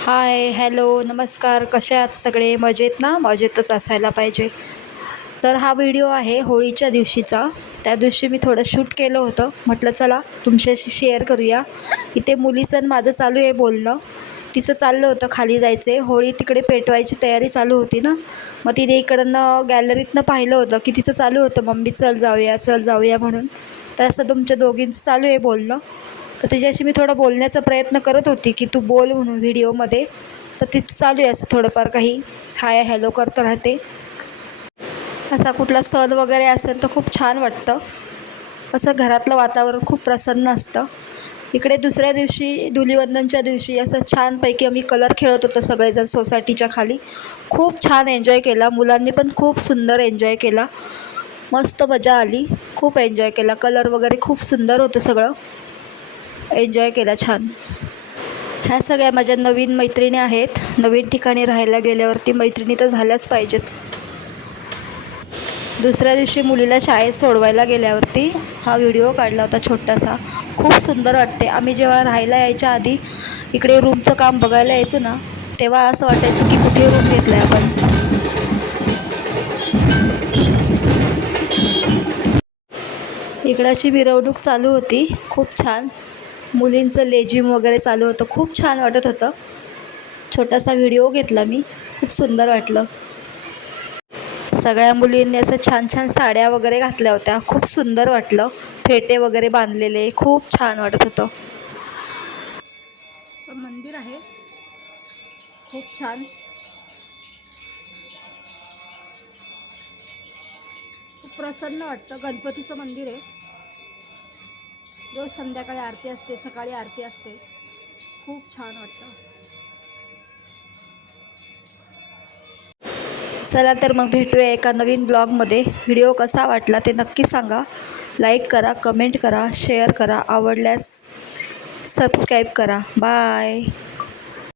हाय, hello, नमस्कार. कसे आहात सगळे? मजेत ना? मजेतच असायला पाहिजे. तर हा व्हिडिओ आहे होळीच्या दिवशीचा. त्या दिवशी मी थोडं शूट केलं होतं. म्हटलं चला तुमच्याशी शेअर करूया. इथे मुलीचं आणि माझं चालू आहे बोलणं. तिचं चाललं होतं खाली जायचे. होळी तिकडे पेटवायची तयारी चालू होती ना. मग तिने इकडनं गॅलरीतनं पाहिलं होतं की तिचं चालू होतं, मम्मी चल जाऊया, चल जाऊया म्हणून. तर असं तुमच्या दोघींचं चालू आहे बोलणं. तर तिच्याशी मी थोडा बोलण्याचा प्रयत्न करत होती की तू बोल म्हणून व्हिडिओमध्ये. तर तिचं चालू आहे असं थोडंफार काही हाय हॅलो करत राहते. असा कुठला सण वगैरे असेल तर खूप छान वाटतं. असं घरातलं वातावरण खूप प्रसन्न असतं. इकडे दुसऱ्या दिवशी धुलीवंदनच्या दिवशी असं छानपैकी आम्ही कलर खेळत होतो सगळेजण सोसायटीच्या खाली. खूप छान एन्जॉय केला. मुलांनी पण खूप सुंदर एन्जॉय केला. मस्त मजा आली. खूप एन्जॉय केला. कलर वगैरे खूप सुंदर होतं सगळं. एन्जॉय केला छान. ह्या सगळ्या माझ्या नवीन मैत्रिणी आहेत. नवीन ठिकाणी राहायला गेल्यावरती मैत्रिणी तर झाल्याच पाहिजेत. दुसऱ्या दिवशी मुलीला शाळेत सोडवायला गेल्यावरती हा व्हिडिओ काढला होता छोटासा. खूप सुंदर वाटते. आम्ही जेव्हा राहायला यायच्या आधी इकडे रूमचं काम बघायला यायचो ना, तेव्हा असं वाटायचं की कुठे रूम घेतला आहे आपण. इकडाची मिरवणूक चालू होती. खूप छान. मुलींचं लेझिम वगैरे चालू होतं. खूप छान वाटत होतं. छोटासा व्हिडिओ घेतला मी. खूप सुंदर वाटलं. सगळ्या मुलींनी असं छान छान साड्या वगैरे घातल्या होत्या. खूप सुंदर वाटलं. फेटे वगैरे बांधलेले खूप छान वाटत होतं. असं मंदिर आहे. खूप छान. खूप प्रसन्न वाटतं. गणपतीचं मंदिर आहे. रोज संध्याकाळी आरती असते, सकाळी आरती असते. खूप छान वाटतं. चला तर मग भेटूया एका नवीन ब्लॉगमध्ये. व्हिडिओ कसा वाटला ते नक्की सांगा. लाईक करा, कमेंट करा, शेअर करा. आवडल्यास सबस्क्राईब करा. बाय.